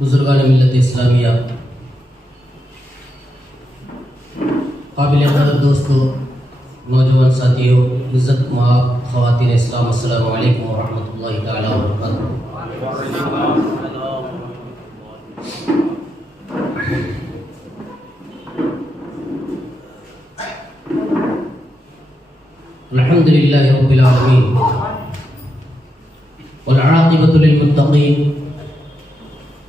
بزرگان ملت اسلامیہ، قابل قدر دوستوں، نوجوان ساتھیوں، عزت مآب خواتین اسلام، السلام علیکم ورحمۃ اللہ تعالیٰ وبرکاتہ۔ الحمد للہ رب العالمین والعاقبۃ للمتقین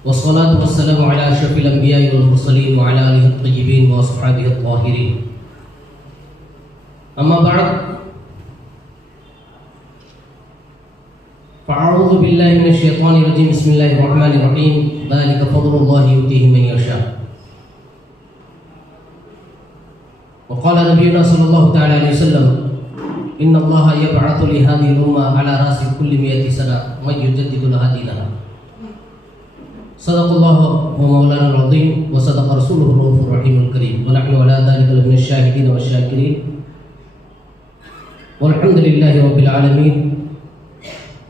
والصلاة والسلام على اشرف الانبیاء والمرسلین وعلى آلہ الطیبین واصحابہ الطاہرین، اما بعد فاعوذ باللہ من الشیطان الرجیم، بسم اللہ الرحمن الرحیم، ذلک فضل اللہ یؤتیہ من یشاء۔ وقال نبینا صلی اللہ تعالی علیہ وسلم، ان اللہ یبعث لهذه الامة على راس كل 100 سنة من يجدد لها دینها۔ صدق اللہ ومولانا العظیم وصدق رسوله الرؤوف الرحیم الکریم، ونحن على ذلك لمن الشاہدین والشاکرین، والحمد للہ رب العالمین۔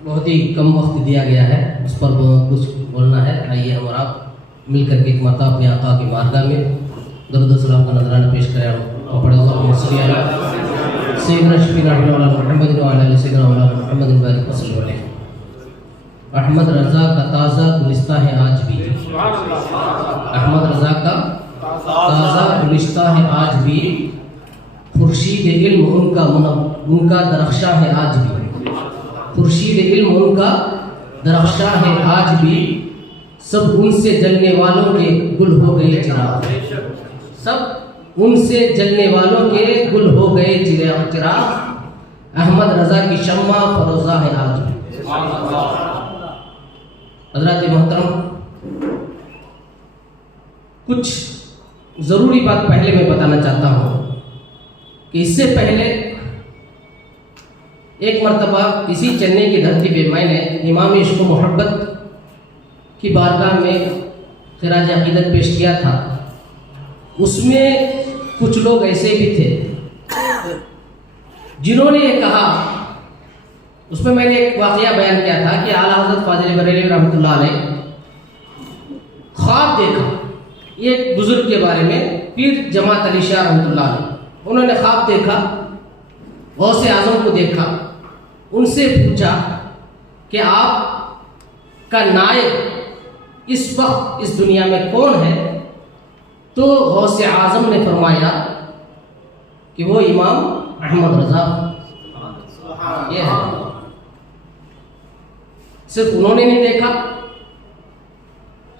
بہت ہی کم وقت دیا گیا ہے، اس پر کچھ بولنا ہے۔ آئیے ہم اور آپ مل کر کے ایک مرتبہ اپنے آقا کی بارگاہ میں درود و سلام کا نذرانہ پیش کریں اور پڑھیں اللہم صلی علی سیدنا شفیعنا محمد وعلی آل سیدنا محمد بارک وسلم علیہ۔ احمد رضا کا تازہ گلستہ ہے آج بھی، احمد رضا کا تازہ گلستہ ہے آج بھی، خورشید علم ان کا درخشاں ہے آج بھی، خورشید علم ان کا درخشاں ہے آج بھی، سب ان سے جلنے والوں کے گل ہو گئے چراغ، سب ان سے جلنے والوں کے گل ہو گئے چراغ، احمد رضا کی شمع فروزہ ہے آج بھی۔ حضرات محترم، کچھ ضروری بات پہلے میں بتانا چاہتا ہوں کہ اس سے پہلے ایک مرتبہ اسی چنئی کی دھرتی پہ میں نے امام عشق و محبت کی بارگاہ میں خراج عقیدت پیش کیا تھا۔ اس میں کچھ لوگ ایسے بھی تھے جنہوں نے یہ کہا، اس میں نے ایک واقعہ بیان کیا تھا کہ اعلیٰ حضرت فاضل بریلوی رحمۃ اللہ علیہ خواب دیکھا ایک بزرگ کے بارے میں، پیر جماعت علی شاہ رحمۃ اللہ علیہ، انہوں نے خواب دیکھا، غوث اعظم کو دیکھا، ان سے پوچھا کہ آپ کا نائب اس وقت اس دنیا میں کون ہے؟ تو غوث اعظم نے فرمایا کہ وہ امام احمد رضا یہ ہے۔ صرف انہوں نے نہیں دیکھا،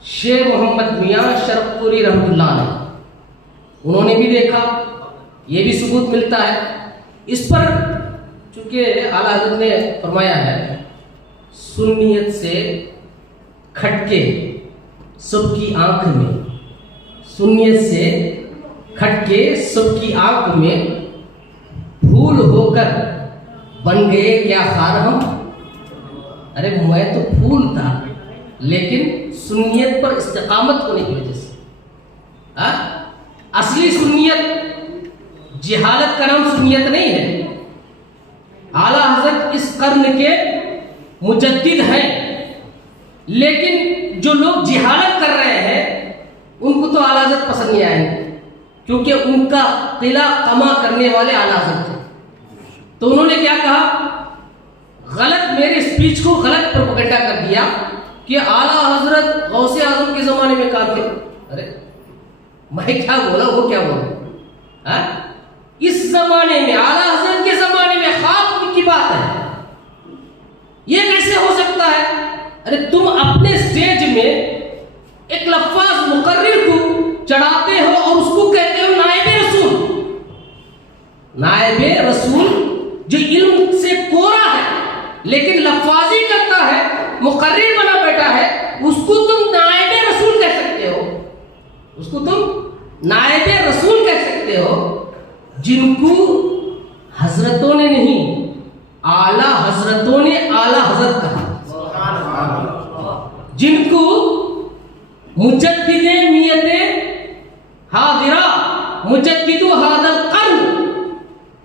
شیر محمد میاں شرف پوری رحمۃ اللہ علیہ انہوں نے بھی دیکھا، یہ بھی ثبوت ملتا ہے۔ اس پر چونکہ اعلیٰ حضرت نے فرمایا ہے، سنیت سے کھٹکے سب کی آنکھ میں، سنیت سے کھٹکے سب کی آنکھ میں، پھول ہو کر بن گئے کیا خار ہم؟ ارے میں تو پھول تھا لیکن سنیت پر استقامت ہونے کی وجہ سے، اصلی سنیت جہالت کا نام سنیت نہیں ہے۔ اعلیٰ حضرت اس قرن کے مجدد ہیں، لیکن جو لوگ جہالت کر رہے ہیں ان کو تو اعلیٰ حضرت پسند نہیں آئیں گے، کیونکہ ان کا قلعہ کما کرنے والے اعلیٰ حضرت تھے۔ تو انہوں نے کیا کہا، غلط میرے اسپیچ کو غلط پروپیگنڈا کر دیا کہ اعلیٰ حضرت غوث اعظم کے زمانے میں کہاں تھے۔ ارے میں کیا بولا، وہ کیا بولا؟ اس زمانے میں، اعلیٰ حضرت کے زمانے میں خواب کی بات ہے، یہ کیسے ہو سکتا ہے؟ ارے تم اپنے سٹیج میں ایک لفظ مقرر کو چڑھاتے ہو اور اس کو کہتے ہو نائب رسول، نائب رسول جو علم سے کورا ہے لیکن لفاظی کرتا ہے، مقرر بنا بیٹھا ہے، اس کو تم نائب رسول کہہ سکتے ہو، اس کو تم نائب رسول کہہ سکتے ہو، جن کو حضرتوں نے نہیں، اعلیٰ حضرتوں نے اعلیٰ حضرت کہا، جن کو مجدد میت حاضرہ، مجدد هذا القرن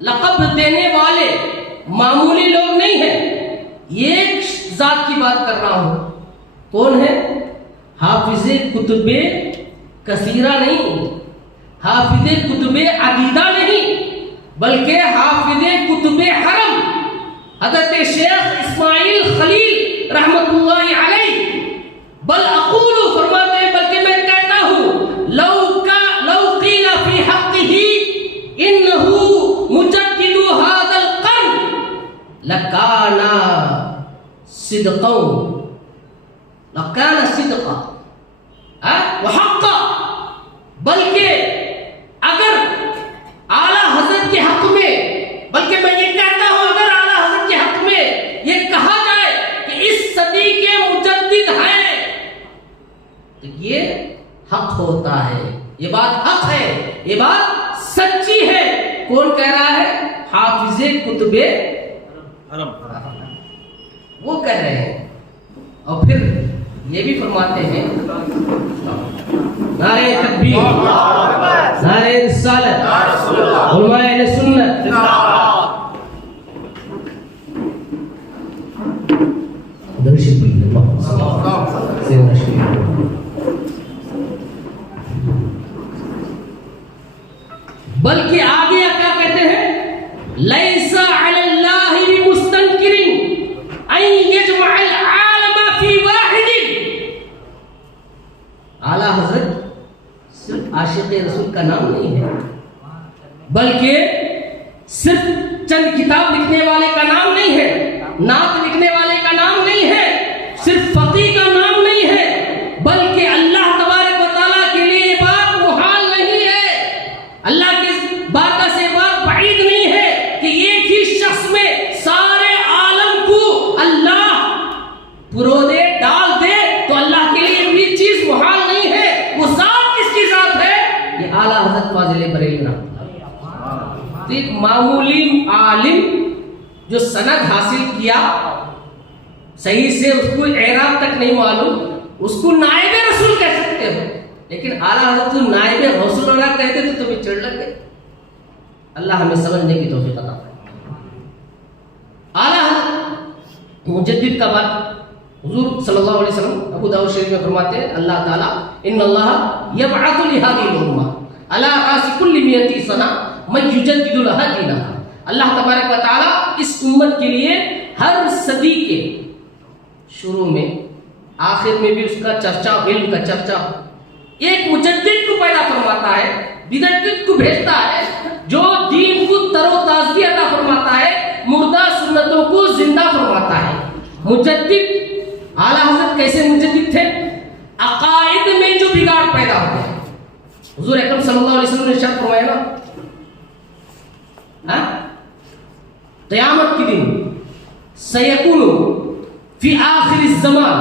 لقب دینے والے معمولی لوگ نہیں ہیں۔ ایک ذات کی بات کر رہا ہوں، کون ہے؟ حافظ کتب کثیرہ نہیں، حافظ کتب عدیدہ نہیں، بلکہ حافظ کتب حرم حضرت شیخ اسماعیل خلیل رحمت اللہ علیہ، بل اقول فرماتے ہیں بلکہ میں کہتا ہوں لو قیل فی حقہ انہ مجدد هذا القرن لکان صدقا وحقا، بلکہ اگر اعلیٰ حضرت کے حق میں، بلکہ میں یہ کہتا ہوں اگر اعلیٰ حضرت کے حق میں یہ کہا جائے کہ اس صدی کے مجدد ہیں تو یہ حق ہوتا ہے، یہ بات حق ہے، یہ بات سچی ہے۔ کون کہہ رہا ہے؟ حافظ کتب حرم، وہ کہہ رہے ہیں۔ اور پھر یہ بھی فرماتے ہیں نعرہ تکبیر، نعرہ رسالت، علماء اہل سنت، درشد بلکہ آگے کیا کہتے ہیں؟ لیس علی اللہ بمستنکر ان یجمع العالم فی واحد۔ اعلیٰ حضرت صرف عاشق رسول کا نام نہیں ہے، بلکہ صرف چند کتاب لکھنے والے کا نام نہیں ہے، نعت لکھنے والے کا نام نہیں ہے، صرف فقیہ کا نام نہیں ہے، بلکہ اللہ تبارک و تعالیٰ کے لیے یہ بات محال نہیں ہے، اللہ کی بات سے بات بعید نہیں ہے کہ ایک ہی شخص میں سارے عالم کو اللہ پرو دے ڈال دے، تو اللہ کے لیے بھی چیز محال نہیں ہے۔ وہ ذات کس کی ذات ہے؟ یہ اعلیٰ حضرت فاضل بریلوی رحمۃ اللہ۔ تو ایک معمولی عالم جو سند حاصل کیا صحیح سے، اس کو اعراب تک نہیں معلوم، اس کو نائب رسول کہہ سکتے ہو، لیکن اعلیٰ حضرت نائب غوث اللہ کہتے تو تمہیں چڑھ لگ گئے۔ اللہ ہمیں سمجھنے کی توفیق عطا فرمائے۔ اعلیٰ حضرت مجدد کا بات حضور صلی اللہ علیہ وسلم ابو داؤد شریف میں فرماتے ہیں اللہ تعالیٰ ان اللہ یبعث لہذه الامہ علی راس کل 100 سنہ من یجدد لها دینہا۔ اللہ تبارک و تعالیٰ اس امت کے لیے ہر صدی کے شروع میں آخر میں بھی اس کا چرچا، علم کا چرچا، ایک مجدد کو پیدا فرماتا ہے، مجدد کو بھیجتا ہے جو دین کو تر و تازگی عطا فرماتا ہے، مردہ سنتوں کو زندہ فرماتا ہے۔ مجدد اعلیٰ حضرت کیسے مجدد تھے؟ عقائد میں جو بگاڑ پیدا ہوتے ہیں، حضور اکرم صلی اللہ علیہ وسلم نے ارشاد فرمایا نا، قیامت کے دن سیکون فی آخر الزمان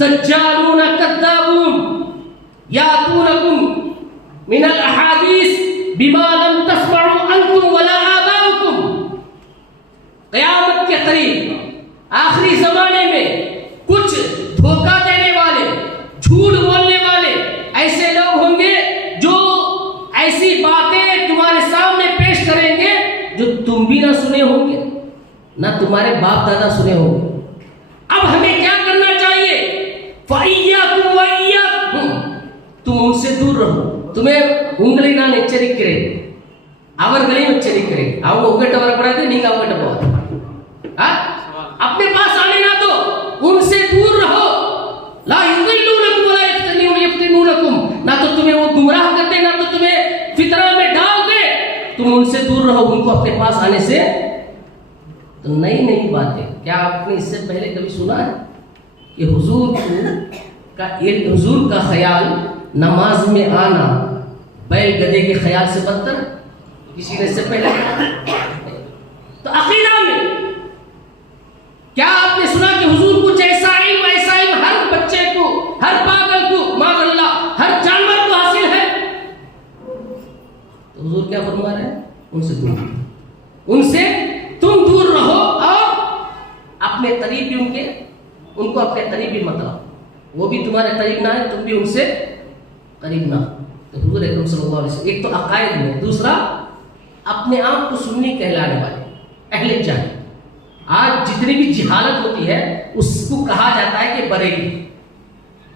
دجالون کذابون یاتونکم من الاحادیث بما لم تسمعوا انتم ولا آباؤکم۔ قیامت کے قریب آخری زمانے میں کچھ دھوکہ دینے والے، جھوٹ بولنے والے ایسے لوگ ہوں گے جو ایسی باتیں تمہارے سامنے پیش کریں گے جو تم بھی نہ سنے ہوں گے، نہ تمہارے باپ دادا سنے ہوں گے۔ اب ہمیں کیا کرنا چاہیے؟ فَإِيَّاكُمْ وَإِيَّاكُمْ، تم ان سے دور رہو، تمہیں انگلی نہ نیچری کرے، اور گلی میں چری کرے، اور اگٹ اور پڑھاتے نہیں اگٹ بہت، اپنے پاس آنے نہ دو، ان سے دور رہو۔ لا یضلونکم ولا یفتنونکم، نہ تو تمہیں وہ گمراہ کرتے، نہ تو تمہیں فطرہ میں ڈال دے، تم ان سے دور رہو، ان کو اپنے پاس آنے سے۔ تو نئی نئی باتیں، کیا آپ نے اس سے پہلے کبھی سنا ہے کہ حضور کا خیال نماز میں آنا بیل گدے کے خیال سے بدتر؟ کسی نے اس سے پہلے؟ تو عقیدہ میں کیا آپ نے سنا کہ حضور کو ایسا علم ہر بچے کو، ہر پاگل کو، معاذ اللہ ہر جانور کو حاصل ہے؟ تو حضور کیا فرما رہے ہیں؟ ان سے دور، ان سے تم دور رہو، اور اپنے قریب بھی ان کو اپنے قریب بھی مت لاؤ، وہ بھی تمہارے قریب نہ ہے، تم بھی ان سے قریب نہ ہو۔ تو حضور اکرم صلی اللہ علیہ وسلم ایک تو عقائد میں، دوسرا اپنے آپ کو سنی کہلانے والے اہل جہل۔ آج جتنی بھی جہالت ہوتی ہے اس کو کہا جاتا ہے کہ بریلی،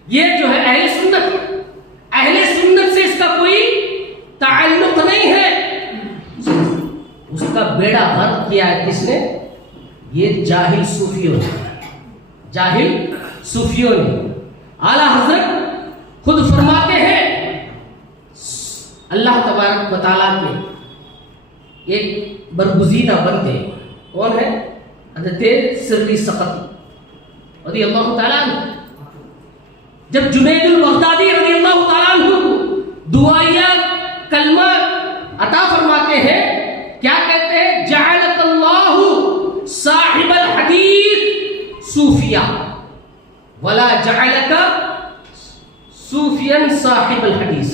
یہ جو ہے اہل سنت سے اس کا کوئی تعلق نہیں ہے. اس کا بیڑا غرق کیا ہے کس نے؟ یہ جاہل صوفیوں نے. اعلیٰ حضرت خود فرماتے ہیں اللہ تبارک و تعالیٰ کے ایک برگزیدہ بندے کون ہے؟ حضرت سری سقطی رضی اللہ تعالیٰ عنہ. جب جنید البغدادی رضی اللہ تعالیٰ عنہ کو دعائیہ کلمہ عطا فرماتے ہیں، کیا کہتے ہیں؟ جعلک اللہ صاحب الحدیث صوفیہ ولا جعلک صوفیا صاحب الحدیث.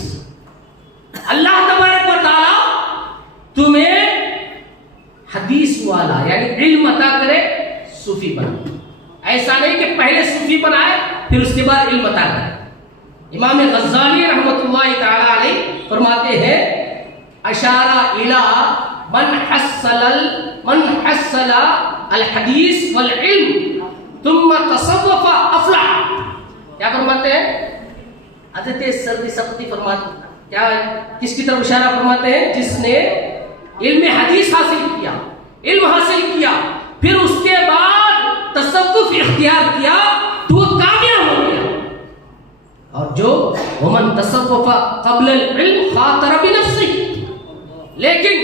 اللہ تبارک و تعالیٰ تمہیں حدیث والا یعنی علم عطا کرے صوفی بنا. ایسا نہیں کہ پہلے صوفی بنائے پھر اس کے بعد علم عطا کرے. امام غزالی رحمۃ اللہ تعالی علیہ فرماتے ہیں اشارہ الی من حصل الحدیث والعلم ثم تصوف افلح. کیا فرماتے ہیں؟ حضرت سری سقطی فرماتے ہیں کیا کس کی طرف اشارہ فرماتے ہیں؟ جس نے علم حدیث حاصل کیا پھر اس کے بعد تصوف اختیار کیا تو وہ کامیاب ہو گیا. اور جو ومن تصوف قبل العلم خاطر بنفسه، لیکن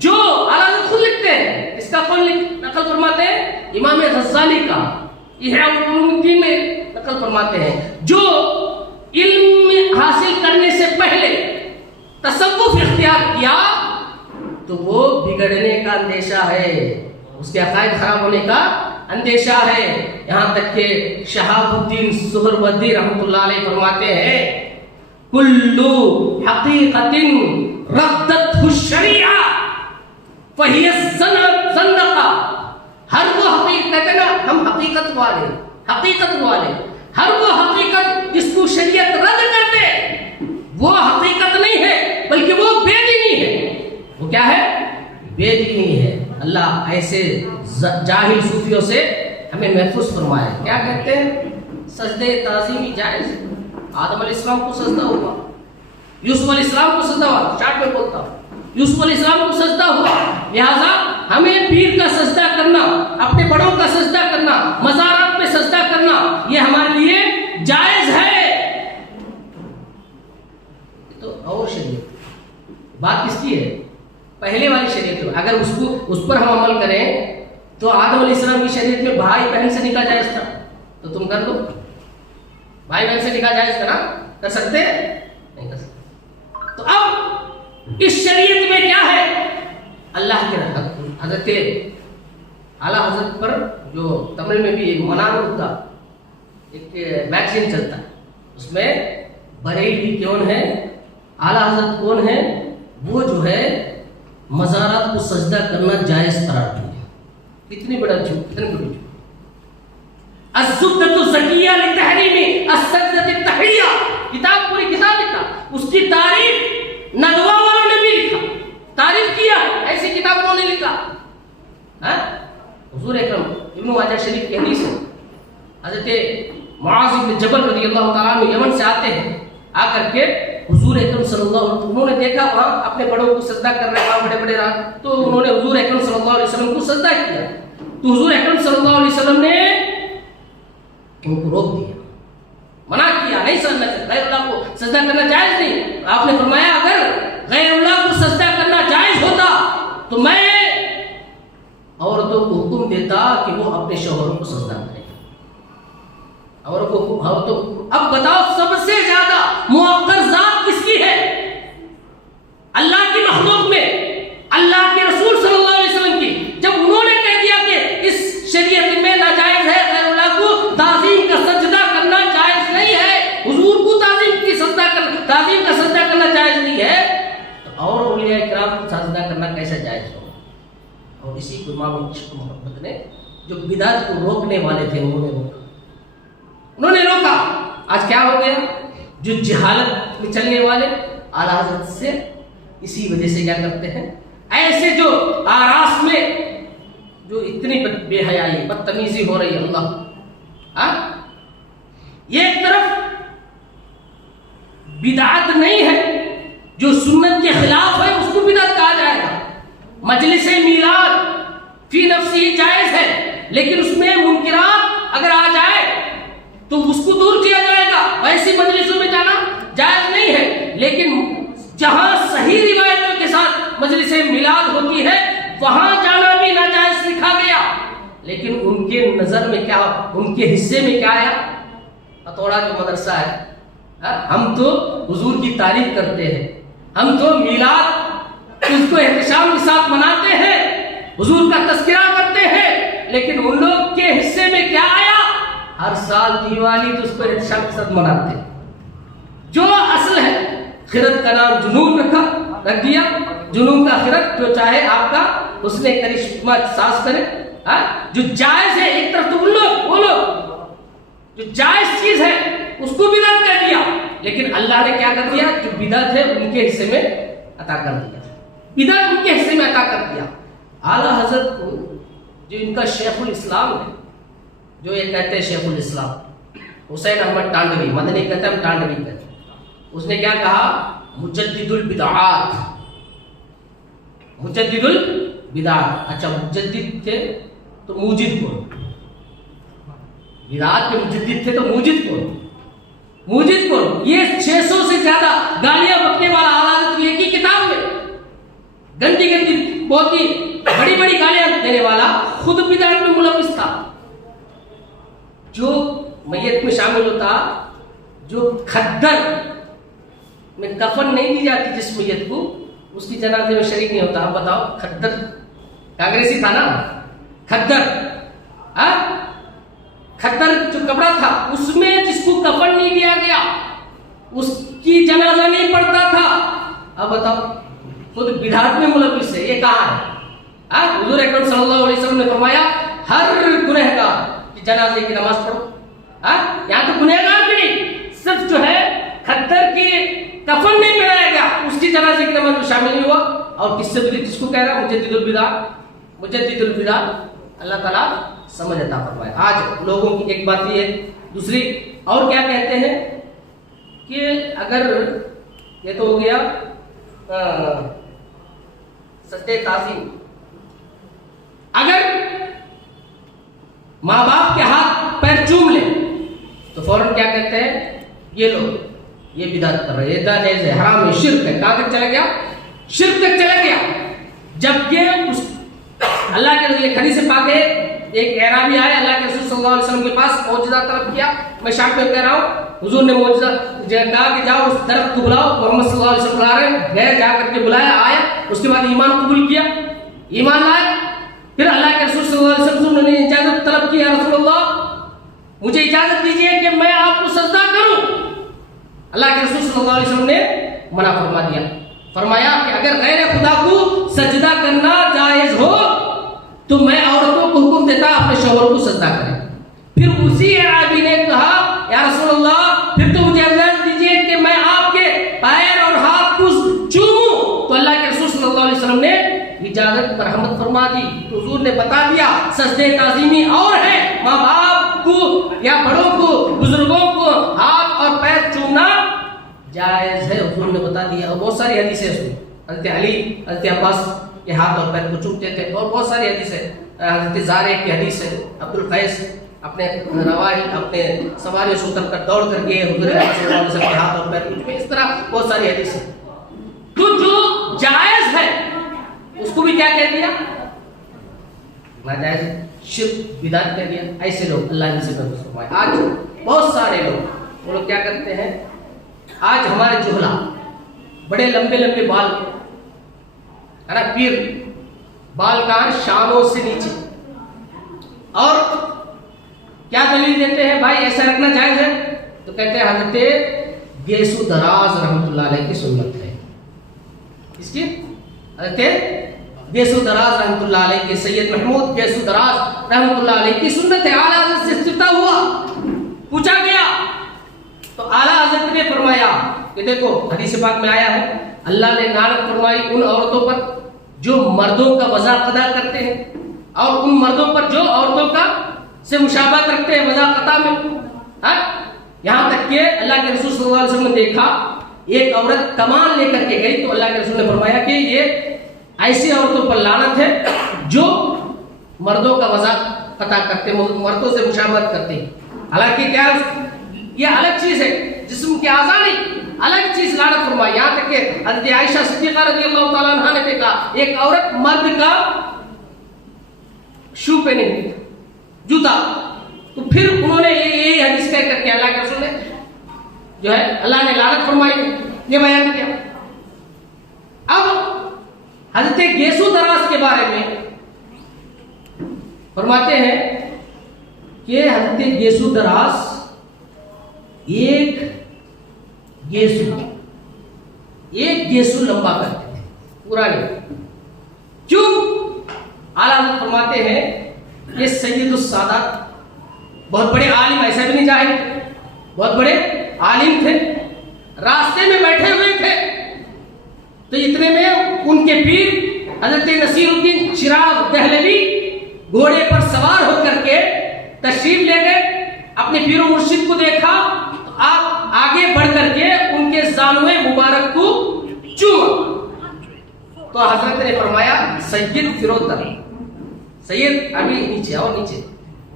جو علامت خود لکھتے ہیں اس کا کون نقل فرماتے ہیں؟ امام غزالی کا احیاء علوم الدین میں نقل فرماتے ہیں جو علم حاصل کرنے سے پہلے تصوف اختیار کیا تو وہ بگڑنے کا اندیشہ ہے، اس کے عقائد خراب ہونے کا اندیشہ ہے. یہاں تک کہ شہاب الدین سہروردی رحمۃ اللہ علیہ فرماتے ہیں کلو حقیقت ردت الشریعہ فہی الزندقہ. ہر وہ حقیقت ہے نا، ہم حقیقت والے ہر وہ حقیقت جس کو شریعت رد کر دے وہ حقیقت نہیں ہے بلکہ وہ بے دینی ہے. وہ کیا ہے؟ بے دینی ہے. اللہ ایسے جاہل صوفیوں سے ہمیں محفوظ فرمائے. کیا کہتے ہیں؟ سجدے تعظیمی جائز. آدم علیہ السلام کو سجدہ ہوا، یوسف علیہ السلام کو سجدہ ہوا. چارٹ میں بولتا ہوں یوسف علیہ السلام کو سجدہ ہوا، لہذا ہمیں پیر کا سجدہ کرنا، اپنے بڑوں کا سجدہ کرنا، مزارات پہ سجدہ کرنا یہ ہمارے لیے جائز ہے. تو اور شریعت بات کس کی ہے؟ پہلے والی شریعت. اگر اس پر ہم عمل کریں تو آدم علیہ السلام کی شریعت میں بھائی بہن سے نکاح جائز تھا تو تم کر دو. بھائی بہن سے نکاح جائز تھا نا، کر سکتے نہیں کر سکتے. تو اب اس شریعت میں کیا ہے؟ اللہ کے حضرت اعلیٰ حضرت پر جو تمل میں بھی منار ہوتا ایک میگزین چلتا ہے، اس میں بریلوی کون ہے، اعلیٰ حضرت کون ہے، وہ جو ہے مزارات کو سجدہ کرنا جائز قرار دیا. کتنی بڑا جھوٹ، کتنی بڑی جھوٹ. الزبدۃ الزکیہ لتحریم السجدۃ التحیہ، کتاب پوری کتاب لکھا، اس کی تعریف ندوہ والوں نے بھی لکھا، تعریف کیا. ایسی کتاب انہوں نے لکھا. حضور اکرم ابن ماجہ شریف کی حدیث ہے، حضرت معاذ بن جبل رضی اللہ تعالیٰ عنہ یمن سے آتے ہیں، آ کر کے حضور اکرم صلی اللہ علیہ وسلم انہوں نے دیکھا وہاں اپنے بڑوں کو سجدہ کر رہے ہیں، وہاں بڑے بڑے رات، تو انہوں نے حضور اکرم صلی اللہ علیہ وسلم کو سجدہ کیا. تو حضور اکرم صلی اللہ علیہ وسلم نے ان کو روک دیا، منع کیا، نہیں سجدہ، غیر اللہ کو سجدہ کرنا جائز نہیں. آپ نے فرمایا اگر غیر اللہ کو سجدہ کرنا جائز ہوتا تو میں عورتوں کو حکم دیتا کہ وہ اپنے شوہروں کو سجدہ کریں. عورتوں اب بتاؤ سب سے زیادہ موقر ذات کس کی ہے؟ اللہ کی مخلوق میں اللہ کے رسول صلی اللہ علیہ وسلم کی. جب انہوں نے کہہ دیا کہ اس شریعت میں ناجائز ہے، غیر اللہ کو تعظیم کا سجدہ کرنا جائز نہیں ہے، حضور کو تعظیم کا سجدہ کرنا جائز نہیں ہے، تو اور اولیاء کرام کو سجدہ کرنا کیسا جائز ہوگا؟ اور اسی کو امام عشق محمد نے جو بدعت کو روکنے والے تھے انہوں نے روکا. آج کیا ہو گیا؟ جو جہالت میں چلنے والے اعلیٰ حضرت سے اسی وجہ سے کیا کرتے ہیں، ایسے جو آراس میں جو اتنی بے حیائی بدتمیزی ہو رہی ہے. اللہ ایک طرف بدعت نہیں ہے، جو سنت کے خلاف ہے اس کو بدعت کہا جائے گا۔ مجلس میلاد فی نفسی جائز ہے، لیکن اس میں منکرات اگر آ جائے تو اس کو دور کیا جائے گا۔ ایسی مجلسوں میں جانا جائز نہیں ہے، لیکن جہاں صحیح روایتوں کے ساتھ مجلس میلاد ہوتی ہے وہاں جانا بھی ناجائز لکھا گیا۔ لیکن ان کے نظر میں کیا، ان کے حصے میں کیا ہے؟ ہتھوڑا جو مدرسہ ہے، ہم تو حضور کی تعریف کرتے ہیں، ہم تو میلاد اس کو احتشام کے ساتھ مناتے ہیں، حضور کا تذکرہ کرتے ہیں، لیکن ان لوگ کے حصے میں کیا آیا؟ ہر سال دیوالی تو اس کو احتشام کے ساتھ مناتے ہیں۔ جو اصل ہے، خرد کا نام جنون رکھ دیا، جنون کا خرد، جو چاہے آپ کا اس نے کرشمہ ساز کرے۔ جو جائز ہے ایک طرف تو وہ لوگ جو جائز چیز ہے اس کو بدعت کہہ دیا، لیکن اللہ نے کیا کر دیا؟ جو بدعت ہے ان کے حصے میں عطا کر دیا، بدعت ان کے حصے میں عطا کر دیا۔ اعلیٰ حضرت کو جو ان کا شیخ الاسلام ہے، جو یہ کہتے ہیں شیخ الاسلام حسین احمد ٹانڈوی، مدنی کہتے ہیں، ہم ٹانڈوی کہتے ہیں، اس نے کیا کہا؟ مجدد البدعات، مجدد البدعات۔ اچھا مجدد تھے تو موجد کون؟ بدعات کے مجدد تھے تو موجد کون؟ موجد کون؟ یہ 600 سے زیادہ گالیاں بکنے والا اعلیٰ حضرت کی ایک ہی کتاب میں گندی گندی بہت ہی بڑی بڑی گالیاں دینے والا خود بدعت میں ملوث تھا۔ جو میت میں شامل ہوتا، جو کھدر میں کفن نہیں دی جاتی جس میت کو، اس کی جنازے میں شریک نہیں ہوتا۔ آپ بتاؤ، کھدر کانگریسی تھا نا، کھدر کھدر جو کپڑا تھا اس میں جس کو کفن نہیں دیا گیا اس کی جنازہ نہیں پڑتا تھا۔ اب بتاؤ، خود بدعت میں ملوث ہے، یہ کہاں ہے؟ حضور اکرم صلی اللہ علیہ وسلم نے فرمایا ہر گنہگار کی جنازے کی نماز پڑھو۔ یہاں تو گنہگار بھی نہیں، صرف جو ہے کھدر کی کفن نہیں پہنایا گیا اس کی جنازے کی نماز میں شامل نہیں ہوا۔ اور کس سے بھی جس کو کہہ رہا مجدد البدعات، مجدد البدعات، اللہ تعالیٰ سمجھ عطا فرمائے۔ آج لوگوں کی ایک بات یہ ہے، دوسری اور کیا کہتے ہیں کہ اگر یہ تو ہو گیا سجدہ تعظیم، اگر ماں باپ کے ہاتھ پیر چوم لے تو فوراً کیا کہتے ہیں؟ یہ لوگ یہ بدعت کر رہے ہیں، یہ ناجائز ہے، حرام ہے، شرک ہے۔ کہاں تک چلا گیا؟ شرک تک چلا گیا۔ جبکہ اللہ کے رسول حدیث پاک ہے، ایک اعرابی آیا اللہ کے رسول صلی اللہ علیہ وسلم کے پاس، معجزہ طلب کیا۔ میں شاک میں کہہ رہا ہوں، حضور نے معجزہ کہا کہ جاؤ اس درخت کو بلاؤ، محمد صلی اللہ علیہ وسلم بلا رہے ہیں، گئے، جا کر کے بلایا، آیا، اس کے بعد ایمان قبول کیا، ایمان لائے۔ پھر اللہ کے رسول صلی اللہ علیہ وسلم نے اجازت طلب کی، یا رسول اللہ مجھے اجازت دیجیے کہ میں آپ کو سجدہ کروں۔ اللہ کے رسول صلی اللہ علیہ وسلم نے منع فرما دیا، فرمایا کہ اگر غیر خدا کو سجدہ کرنا جائز ہو تو میں عورتوں کو حکم دیتا اپنے شوہر کو سجدہ کریں۔ پھر اسی اعرابی نے کہا یا رسول اللہ پھر تو مجھے اجازت دیجیے کہ میں آپ کے پیر اور ہاتھ کو چوموں۔ تو اللہ کے رسول صلی اللہ علیہ وسلم نے اجازت مرحمت فرما دی۔ تو حضور نے بتا دیا سجدے تعظیمی اور ہے، ماں باپ کو یا بڑوں کو، بزرگوں کو ہاتھ اور پیر چومنا جائز ہے، حضور نے بتا دیا۔ اور بہت ساری حدیثیں ہیں، حضرت علی، حضرت عباس کے ہاتھ اور پیر کو چومتے تھے، اور بہت ساری حدیثیں، حضرت زارع کی حدیث ہے، عبد القیس اپنے رواحل اپنے سواری سے اتر کر دوڑ کر گئے حضور صلی اللہ علیہ وسلم کے ہاتھ اور پیر کو چومے، اس طرح بہت ساری حدیثیں۔ تو جو جائز ہے اس کو بھی کیا کہہ دیا؟ ناجائز، شرک، بدعت کہہ دیا۔ ایسے لوگ اللہ نے سے محفوظ فرمائے۔ آج بہت سارے لوگ، وہ لوگ کیا کرتے ہیں، آج ہمارے جوہلا بڑے لمبے لمبے بال ہے نا، پیر بال کا شانوں سے نیچے، اور کیا دلیل دیتے ہیں بھائی ایسا رکھنا جائز ہے؟ تو کہتے ہیں حضرت گیسو دراز رحمۃ اللہ علیہ کی سنت ہے۔ اس کی حضرت گیسو دراز رحمۃ اللہ علیہ کے، سید محمود گیسو دراز رحمۃ اللہ علیہ کی سنت ہے۔ اعلیٰ حضرت سے استفتاء ہوا، پوچھا گیا تو اعلیٰ حضرت نے فرمایا کہ دیکھو حدیث پاک میں آیا ہے، اللہ نے لعنت فرمائی ان عورتوں پر جو مردوں کا وضاء ادا کرتے ہیں، اور ان مردوں پر جو عورتوں کا سے مشابہت رکھتے ہیں وضاء قطع میں۔ یہاں تک کہ اللہ کے رسول صلی اللہ علیہ وسلم نے دیکھا ایک عورت کمان لے کر کے گئی تو اللہ کے رسول نے فرمایا کہ یہ ایسی عورتوں پر لعنت ہے جو مردوں کا مذاق پتا کرتے، مردوں سے مشابہت کرتے ہیں. حالانکہ کیا یہ الگ چیز ہے، جسم کی اعضاء نہیں، الگ چیز لعنت فرمائی. یہاں تک کہ حضرت عائشہ صدیقہ رضی اللہ تعالیٰ عنہا نے بھی کہا ایک عورت مرد کا شو پہنے ہوئی جوتا، تو پھر انہوں نے یہی حدیث کہہ کر کے اللہ کے رسول نے جو ہے اللہ نے لعنت فرمائی یہ بیان کیا. اب حضرت گیسو دراز کے بارے میں فرماتے ہیں کہ حضرت گیسو دراز ایک گیسو لمبا کرتے تھے، پورا نہیں. کیوں؟ اعلیٰ حضرت فرماتے ہیں کہ سید السادات بہت بڑے عالم، ایسا بھی نہیں جاہل تھے، بہت بڑے عالم تھے، راستے میں بیٹھے ہوئے تھے تو اتنے میں ان کے پیر حضرت نصیر الدین چراغ دہلوی گھوڑے پر سوار ہو کر کے تشریف لے گئے. اپنے پیر و مرشد کو دیکھا تو آپ آگے بڑھ کر کے ان کے زانوے مبارک کو چوما تو حضرت نے فرمایا سید فرودر، سید ابھی نیچے اور نیچے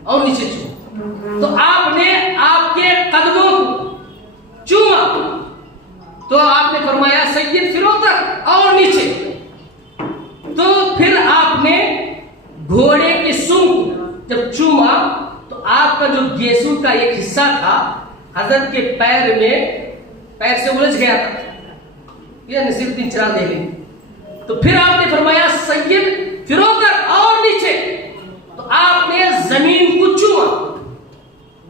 اور نیچے چوما. تو آپ نے آپ کے قدموں کو چوما تو آپ نے فرمایا سید فرودر اور نیچے. تو پھر آپ نے گھوڑے کی سونگ جب چوما تو آپ کا جو گیسو کا ایک حصہ تھا حضرت کے پیر میں، پیر سے الجھ گیا تھا، یہ نصیر الدین چراغ دہلوی. تو پھر آپ نے فرمایا سید فرودر اور نیچے، تو آپ نے زمین کو چوما.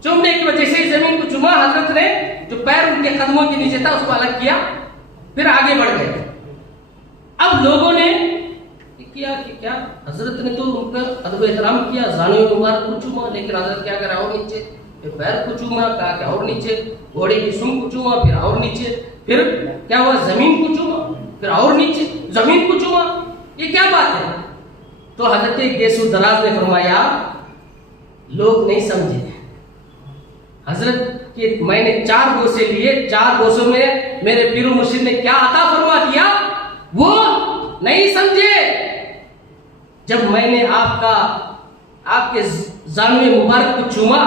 چومنے کی وجہ سے زمین کو چوما، حضرت نے جو پیر ان کے قدموں کے نیچے تھا اس کو الگ کیا، پھر آگے بڑھ گئے. اب لوگوں نے کیا کہ کیا حضرت نے تو ان کا ادب احترام کیا، زانوے مبارک کو چوما، لیکن حضرت کیا کرا اور نیچے، پھر پیر کو چوما، کہا کہ اور نیچے، گھوڑے کی سونگ کو چوما، پھر اور نیچے، پھر کیا ہوا زمین کو چوما، پھر اور نیچے زمین کو چوما. یہ کیا بات ہے؟ تو حضرت گیسو دراز نے فرمایا لوگ نہیں سمجھے حضرت کہ میں نے 4 بوسے لیے، 4 بوسوں میں میرے پیر و مرشد نے کیا عطا فرما دیا وہ نہیں سمجھے. جب میں نے آپ کے زانوے مبارک کو چوما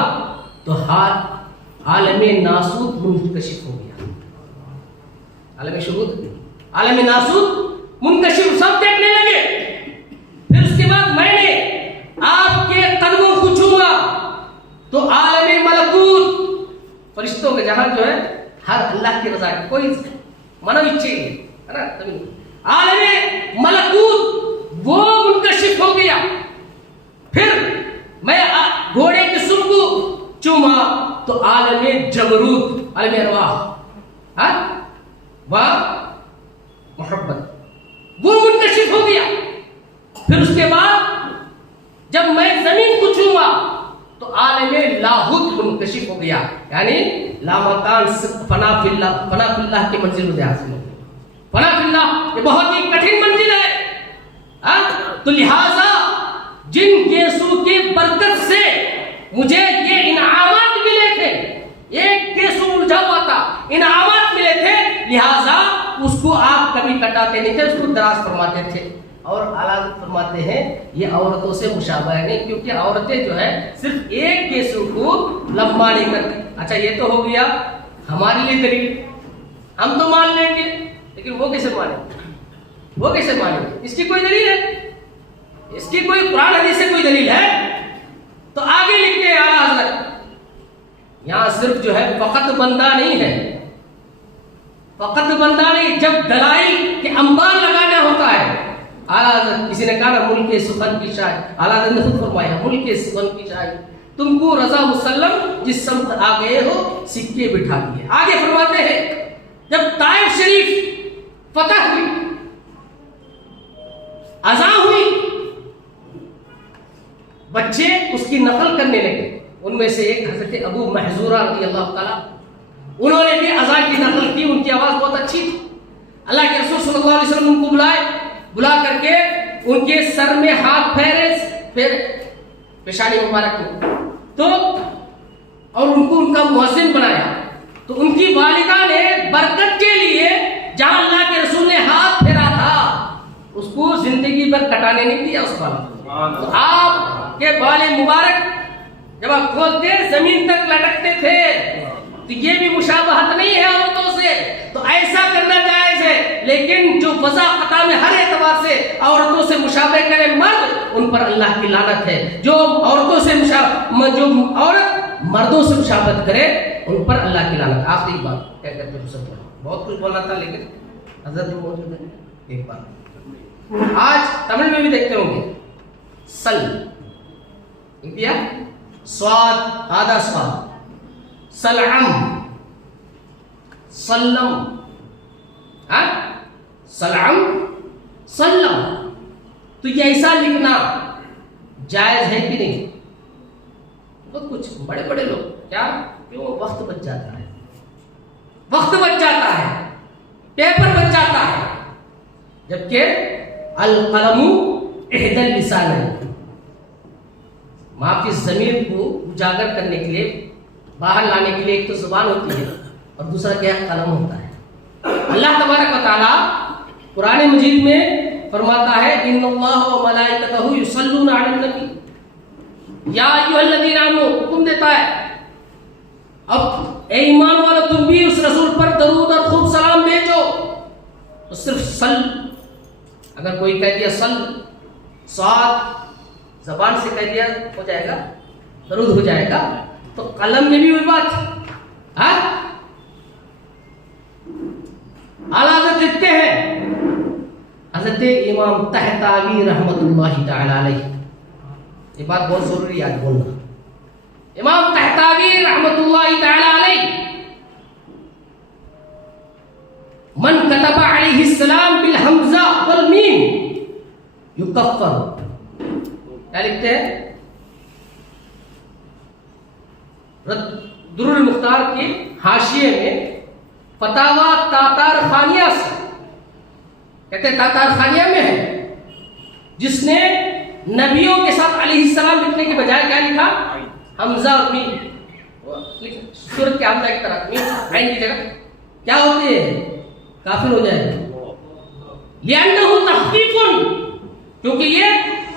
تو ہاتھ عالم ناسوت منکشف ہو گیا. عالم شہود، عالم ناسوت منکشف، سب دیکھنے لگے. پھر اس کے بعد میں نے آپ کے قدموں کو چوما تو عالم ملکوت، فرشتوں کے جہاں جو ہے ہر اللہ کی رضا کی کوئی منو اچھے ہے نا، عالم ملکوت وہ منکشف ہو گیا. پھر میں گھوڑے کے سر کو چوما تو عالم جبروت، عالم ارواح و محبت وہ منکشف ہو گیا. پھر اس کے بعد جب میں زمین کو چوما تو عالم لاہوت منکشف ہو گیا، یعنی لامکان فنا فی اللہ کی منزل مجھے حاصل ہو گئی. فنا فی اللہ یہ بہت ہی کٹھن منزل ہے. تو لہذا جن گیسو کی برکت سے مجھے یہ انعامات ملے تھے، ایک گیسو الجھا ہوا تھا، انعامات ملے تھے، لہذا اس کو آپ کبھی کٹاتے نہیں تھے، اس کو دراز فرماتے تھے. اور اعلیٰ فرماتے ہیں یہ عورتوں سے مشابہ نہیں، کیونکہ عورتیں جو ہے صرف ایک گیسو کو لمبا نہیں کرتی. اچھا یہ تو ہو گیا ہمارے لیے دلیل، ہم تو مان لیں گے، لیکن وہ کیسے مانیں گے؟ وہ کیسے مانیں گے؟ اس کی کوئی دلیل ہے؟ اس کی کوئی قرآن حدیث سے کوئی دلیل ہے؟ تو آگے لکھتے ہیں اعلیٰ حضرت، یہاں صرف جو ہے فقط بندہ نہیں ہے، فقط بندہ نہیں، جب دلائل کے انبار لگانا ہوتا ہے. اعلیٰ حضرت کسی نے کہا نا ملک سخن کی شاعر، اعلیٰ حضرت نے خود فرمایا ملک سخن کی شاعر، تم کو رضا مسلم جس سمت آ گئے ہو سکے بٹھا دیے. آگے فرماتے ہیں جب طائف شریف فتح ہوئی، اذان ہوئی، بچے اس کی نقل کرنے لگے. ان میں سے ایک حضرت ابو محذورہ رضی اللہ تعالیٰ، انہوں نے بھی اذان کی نقل کی، ان کی آواز بہت اچھی تھی. اللہ کے رسول صلی اللہ علیہ وسلم ان کو بلا کر کے ان کے سر میں ہاتھ پھیر پیشانی مبارک میں تو اور ان کو ان کا مؤذن بنایا. تو ان کی والدہ نے برکت کے لیے جہاں اللہ کے رسول نے ہاتھ پھیرا تھا اس کو زندگی بھر کٹانے نہیں دیا اس بال کو. تو آپ کے بال مبارک جب آپ کھولتے زمین تک لٹکتے تھے تو یہ بھی مشابہت نہیں ہے عورتوں سے, تو ایسا کرنا جائز ہے. لیکن جو وضاحت میں ہر اعتبار سے عورتوں سے مشابہ کرے مرد, ان پر اللہ کی لعنت ہے. جو عورتوں سے جو عورت مردوں سے مشابہت کرے ان پر اللہ کی لعنت. آخری بات کیا کہتے ہیں, بہت کچھ بولنا تھا لیکن حضرت موجود ہے. ایک بات آج تمل میں بھی دیکھتے ہوں گے, سل کیا سواد آدھا سواد, سلعم سلم, سلعم سلم. تو یہ ایسا لکھنا جائز ہے کہ نہیں؟ بہت کچھ بڑے بڑے لوگ کیا کیوں, وقت بچ جاتا ہے, وقت بچ جاتا ہے, پیپر بچ جاتا ہے. جبکہ القلم احد اللسانین, آپ کی ضمیر کو اجاگر کرنے کے لیے, باہر لانے کے لیے ایک تو زبان ہوتی ہے اور دوسرا کیا قلم ہوتا ہے. اللہ تبارک و تعالی قرآن مجید میں فرماتا ہے ان اللہ و ملائکتہ یصلون علی النبی, یا ایھا الذین آمنوا, حکم دیتا ہے اب اے ایمان والو تم بھی اس رسول پر درود اور خوب سلام بھیجو. تو صرف سل, اگر کوئی کہہ دیا سل, سواد زبان سے کہہ دیا ہو جائے گا, درود ہو جائے گا. تو قلم میں بھی وہی بات. اعلیٰ حضرت لکھتے ہیں, حضرت امام طحطاوی رحمۃ اللہ تعالی علیہ, یہ بات بہت ضروری ہے آج بولنا. امام طحطاوی رحمۃ اللہ تعالی علیہ, من کتب علیہ السلام بالحمزہ والمیم یکفر, کیا لکھتے ہیں درر المختار کی حاشیے میں فتاوا تاتار خانیہ سے, کہتے ہیں تاتار خانیہ میں ہے, جس نے نبیوں کے ساتھ علیہ السلام لکھنے کے بجائے کیا لکھا, حمزہ اور میم. سورت کے حمزہ کی طرح میم عین کی جگہ کیا ہوتے ہیں, کافر ہو جائے گا. لأنه تخفیف, کیونکہ یہ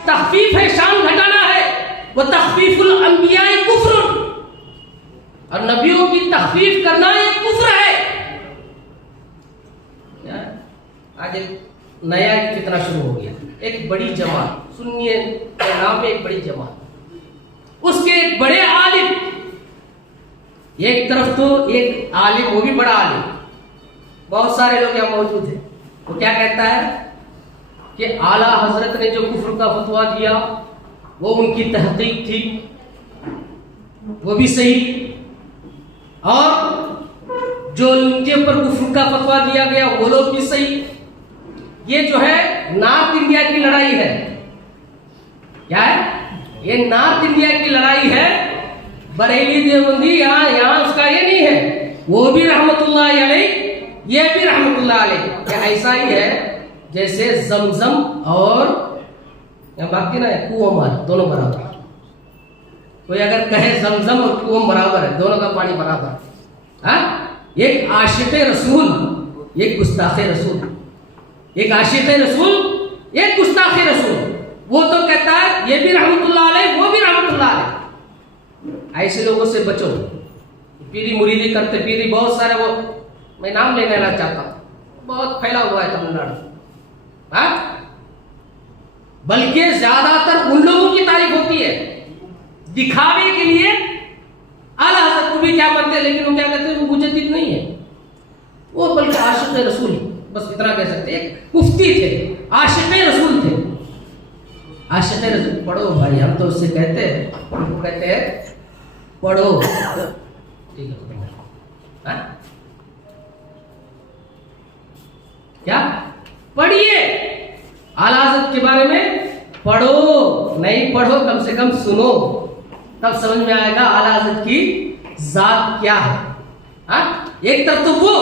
تخفیف ہے, شان گھٹانا ہے. وہ تخفیف الانبیاء کفر, اور نبیوں کی تخفیف کرنا یہ کفر ہے. آج ایک نیا فتنہ شروع ہو گیا, ایک بڑی جماعت, سنیے نام میں ایک بڑی جماعت, اس کے ایک بڑے عالم, ایک طرف تو ایک عالم, وہ بھی بڑا عالم, بہت سارے لوگ یہاں موجود ہیں, وہ کیا کہتا ہے کہ اعلیٰ حضرت نے جو کفر کا فتویٰ دیا وہ ان کی تحقیق تھی, وہ بھی صحیح, اور جو ان کے اوپر کفر کا فتویٰ دیا گیا وہ لوگ بھی صحیح. یہ جو ہے نارتھ انڈیا کی لڑائی ہے. کیا ہے یہ نارتھ انڈیا کی لڑائی ہے. بریلی دیوبندی یہاں اس کا یہ نہیں ہے, وہ بھی رحمت اللہ علیہ, یہ بھی رحمت اللہ علیہ. یہ ایسا ہی ہے جیسے زمزم اور باقی نا کنواں مار دونوں برابر. کوئی اگر کہے زمزم اور کنواں برابر ہے, دونوں کا پانی برابر ہے. ایک عاشق رسول, ایک گستاخ رسول, ایک عاشق رسول, ایک گستاخ رسول. وہ تو کہتا ہے یہ بھی رحمت اللہ علیہ, وہ بھی رحمت اللہ علیہ. ایسے لوگوں سے بچو. پیری مریدی کرتے, پیری بہت سارے, وہ میں نام لینے نہ چاہتا ہوں, بہت پھیلا ہوا ہے تمل ناڈو. بلکہ زیادہ تر ان لوگوں کی تعریف ہوتی ہے دکھاوے کے لیے. اعلیٰ حضرت کو بھی کیا مانتے ہیں, لیکن وہ کیا کہتے ہیں, وہ مجدد نہیں ہے, وہ بلکہ عاشق رسول ہے, بس اتنا کہہ سکتے ہیں. مفتی تھے, عاشق رسول تھے. عاشق رسول پڑھو بھائی, ہم تو اس سے کہتے ہیں, وہ کہتے ہیں پڑھو. کیا پڑھیے اعلیٰ حضرت کے بارے میں, پڑھو, نہیں پڑھو کم سے کم سنو, تب سمجھ میں آئے گا اعلیٰ حضرت کی ذات کیا ہے. ایک طرف تو وہ,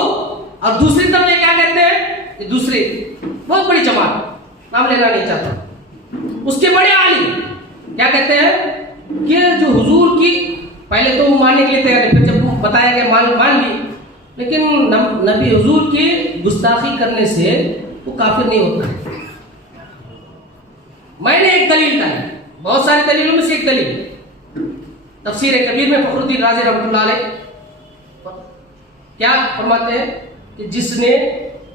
اور دوسری طرف یہ کیا کہتے ہیں کہ دوسری بہت بڑی جماعت, نام لینا نہیں چاہتا, اس کے بڑے عالم کیا کہتے ہیں کہ جو حضور کی, پہلے تو وہ ماننے کے لیے تیار نہیں, پھر جب بتایا گیا مان لی, لیکن نبی حضور کی گستاخی کرنے سے وہ کافر نہیں ہوتا ہے. میں نے ایک دلیل کہی، بہت ساری دلیلوں میں سے ایک دلیل تفسیر کبیر میں فخر الدین رازی رحمۃ اللہ علیہ کیا فرماتے ہیں کہ جس نے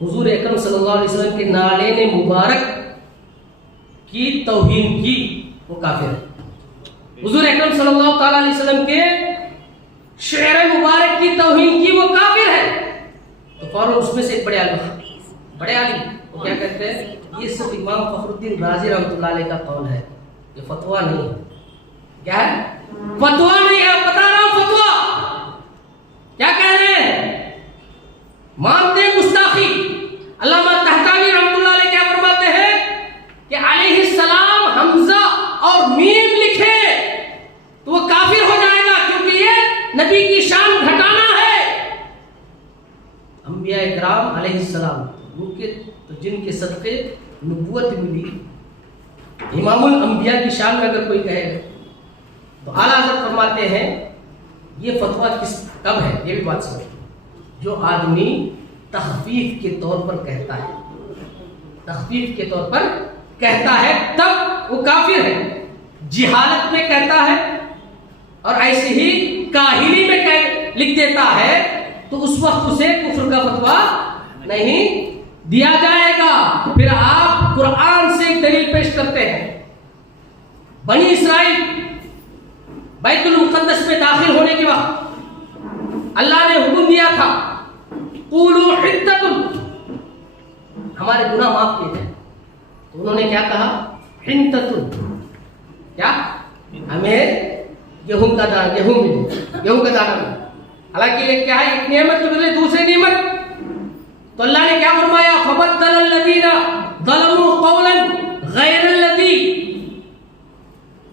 حضور اکرم صلی اللہ علیہ وسلم کے نالین مبارک کی توہین کی وہ کافر ہے. حضور اکرم صلی اللہ تعالی علیہ وسلم کے شعر مبارک کی توہین کی وہ کافر ہے. تو فوراً اس میں سے ایک بڑے عالم وہ کیا کہتے ہیں، یہ صرف امام فخر الدین رازی رحمۃ اللہ علیہ کا قول ہے، یہ فتویٰ نہیں ہے. کیا ہے؟ فتویٰ نہیں ہے. بتا رہا ہوں فتویٰ کیا کہہ رہے ہیں، مانتے ہیں گستاخی. علامہ طحطاوی رحمۃ اللہ علیہ کیا فرماتے ہیں کہ علیہ السلام حمزہ اور میم لکھے تو وہ کافر ہو جائے گا، کیونکہ یہ نبی کی شان گھٹانا ہے. انبیاء اکرام علیہ السلام جن کے صدقے نبوت ملی، امام الانبیاء کی شان میں اگر کوئی کہے تو اعلیٰ حضرت فرماتے ہیں یہ فتویٰ کب ہے، یہ بھی بات سمجھ، جو آدمی تخفیف کے طور پر کہتا ہے، تخفیف کے طور پر کہتا ہے تب وہ کافر ہے. جہالت میں کہتا ہے اور ایسے ہی کاہلی میں لکھ دیتا ہے تو اس وقت اسے کفر کا فتویٰ نہیں دیا جائے گا. پھر آپ قرآن سے ایک دلیل پیش کرتے ہیں. بنی اسرائیل بیت المقدس میں داخل ہونے کے وقت اللہ نے حکم دیا تھا قولوا حطۃ، ہمارے گناہ معاف کیے جائیں. تو انہوں نے کیا کہا، حنطۃ، کیا ہمیں گیہوں کا دانہ ملے. حالانکہ یہ کیا ہے، ایک نعمت کے بدلے دوسری نعمت. تو اللہ نے کیا فرمایا، فبدل الذین ظلموا قولا غیر الذی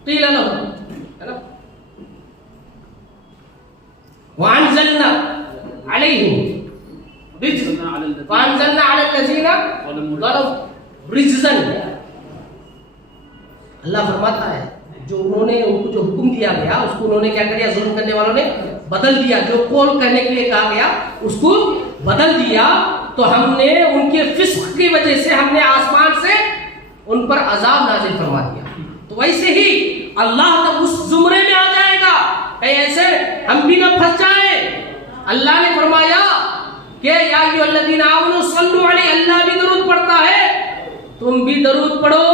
قیل لهم، وانزلنا علیہم رجزا وانزلنا علی الذین ظلموا رجزا. اللہ فرماتا ہے جو انہوں نے ان کو جو حکم دیا گیا اس کو انہوں نے کیا کر دیا، ظلم کرنے والوں نے بدل دیا. جو قول کہنے کے لیے کہا گیا اس کو بدل دیا. تو ہم نے ان کے فسق کی وجہ سے ہم نے آسمان سے ان پر عذاب نازل فرما دیا. تو ویسے ہی اللہ تب اس زمرے میں آ جائے گا کہیں ایسے ہم بھی نہ پھنس جائیں. اللہ نے فرمایا کہ یا ایھا الذین آمنوا صلوا علیہ، اللہ بھی درود پڑھتا ہے، تم بھی درود پڑھو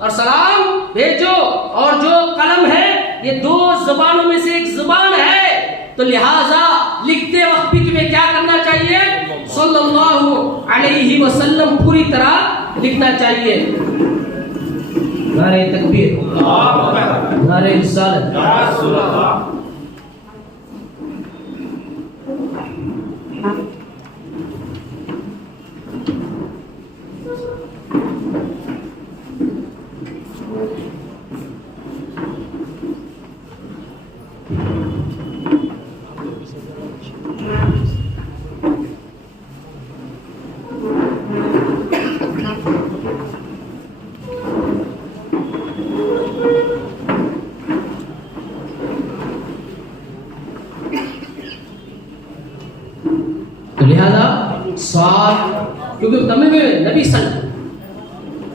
اور سلام بھیجو. اور جو قلم ہے یہ دو زبانوں میں سے ایک زبان ہے، تو لہذا لکھتے وقت بھی تمہیں کیا کرنا چاہیے، صلی اللہ علیہ وسلم پوری طرح لکھنا چاہیے. نعرہ تکبیر، نعرہ رسالت. کیونکہ تمہیں میں نبی صلی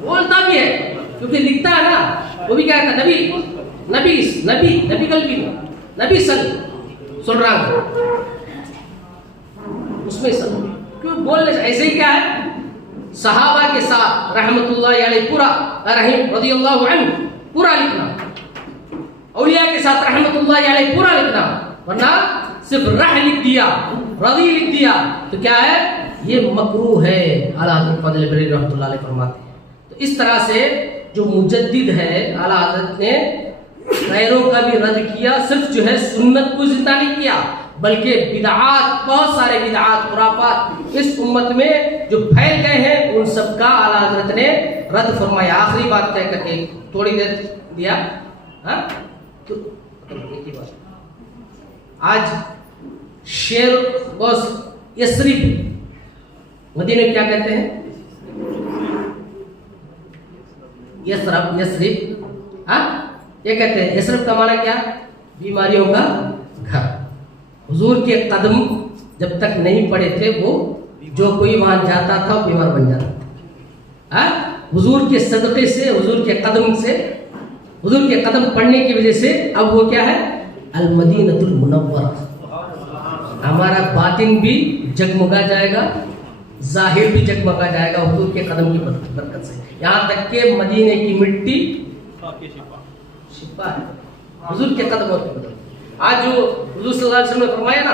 بولتا بھی ہے، کیونکہ لکھتا ہے نا، وہ بھی کیا کہتا نبی قلبی نبی سن رہا ہے اس میں سن، کیوں بولنے سے ایسے ہی کیا ہے صحابہ کے ساتھ رحمت اللہ علیہ پورا رحیم رضی اللہ عنہ پورا لکھنا، اولیاء کے ساتھ رحمت اللہ علیہ پورا لکھنا، ورنہ صرف رح لکھ دیا، رضی لکھ دیا تو کیا ہے، یہ مکروہ ہے. اعلیٰ حضرت فضل بریلوی رحمۃ اللہ علیہ فرماتے ہیں. تو اس طرح سے جو مجدد ہے اعلیٰ حضرت نے غیروں کا بھی رد کیا، صرف جو ہے سنت کو زندہ نہیں کیا بلکہ بدعات، بہت سارے بدعات خرافات اس امت میں جو پھیل گئے ہیں ان سب کا اعلیٰ حضرت نے رد فرمایا. آخری بات کہہ کر کے تھوڑی دیر دیا. آج شیر بس یثرب، مدینے کیا کہتے ہیں، یثرب، یہ کہتے ہیں. یثرب کا معنی کیا، بیماریوں کا گھر. حضور کے قدم جب تک نہیں پڑھے تھے وہ جو کوئی وہاں جاتا تھا وہ بیمار بن جاتا تھا. حضور کے صدقے سے, حضور کے قدم سے, حضور کے قدم پڑھنے کی وجہ سے اب وہ کیا ہے, المدینۃ المنورہ. ہمارا باطن بھی جگمگا جائے گا, ظاہر بھی جگمگا جائے گا حضور کے قدم کی برکت سے. یہاں تک کہ مدینے کی مٹی شفا ہے حضور کے قدموں کی برکت. آج جو حضور صلی اللہ علیہ وسلم نے فرمایا نا,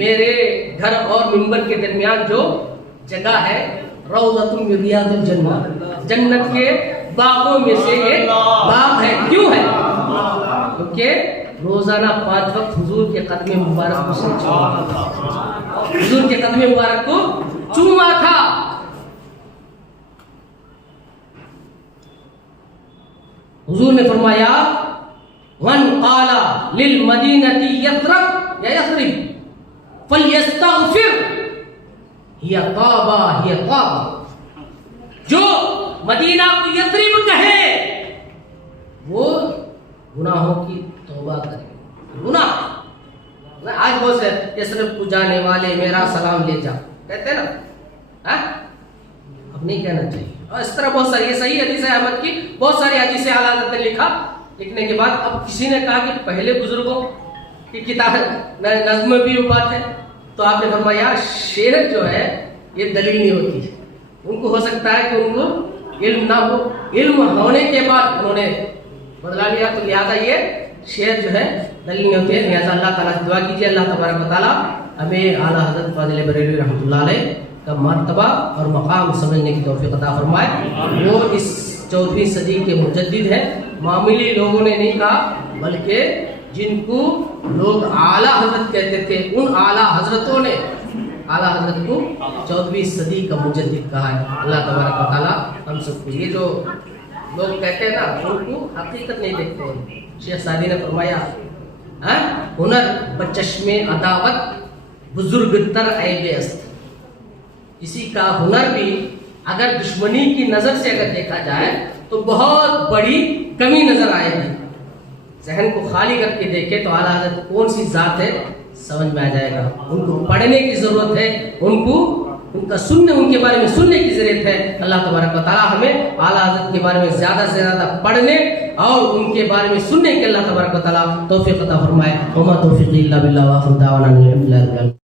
میرے گھر اور منبر کے درمیان جو جگہ ہے, روضۃ من ریاض الجنہ, جنت کے باغوں میں سے ایک باغ ہے. کیوں ہے؟ کیونکہ روزانہ 5 وقت حضور کے قدم مبارک کو چوما, حضور کے قدم مبارک کو چوما تھا. حضور نے فرمایا من قال للمدینۃ یثرب یا یثرب فلیستغفر ہی طابہ ہی طابہ. جو مدینہ کو یثرب کہے وہ گناہوں کی توبہ کرے. گناہ آج بہت سے یثرب کو جانے والے میرا سلام لے جا کہتے ہیں نا, اب نہیں کہنا چاہیے. اور اس طرح بہت ساری, یہ صحیح حدیث ہے احمد کی, بہت ساری حدیث اعلیٰ حضرت نے لکھا. لکھنے کے بعد اب کسی نے کہا کہ پہلے بزرگوں کی کتاب نظم میں بھی وہ بات ہے, تو آپ نے فرمایا شعر جو ہے یہ دلیل نہیں ہوتی. ان کو ہو سکتا ہے کہ ان کو علم نہ ہو, علم ہونے کے بعد انہوں نے بدلا لیا, تو لہٰذا یہ شعر جو ہے دلیل نہیں ہوتی ہے. لہٰذا اللہ تعالیٰ سے دعا کیجیے اللہ تبارک و تعالیٰ ہمیں اعلیٰ حضرت فاضل بریلوی رحمۃ اللہ علیہ کا مرتبہ اور مقام سمجھنے کی توفیق عطا فرمائے. وہ اس 14ویں صدی کے مجدد ہیں. معمولی لوگوں نے نہیں کہا, بلکہ جن کو لوگ اعلیٰ حضرت کہتے تھے ان اعلیٰ حضرتوں نے اعلیٰ حضرت کو 14ویں صدی کا مجدد کہا ہے. اللہ تبارک و تعالیٰ ہم سب کو, یہ جو لوگ کہتے ہیں نا ان کو حقیقت نہیں دیکھتے ہیں. شیخ سعدی نے فرمایا ہنر بچشم عداوت بزرگ تر عیب است. کسی کا ہنر بھی اگر دشمنی کی نظر سے اگر دیکھا جائے تو بہت بڑی کمی نظر آئے گی. ذہن کو خالی کر کے دیکھے تو اعلیٰ حضرت کون سی ذات ہے سمجھ میں آ جائے گا. ان کو پڑھنے کی ضرورت ہے, ان کا سننے, ان کے بارے میں سننے کی ضرورت ہے. اللہ تبارک و تعالیٰ ہمیں اعلیٰ حضرت کے بارے میں زیادہ سے زیادہ پڑھنے اور ان کے بارے میں سننے کے اللہ تبارک و تعالیٰ توفیق عطا فرمائے. وما توفیقی الا باللہ وآخر دعوانا الحمد للہ.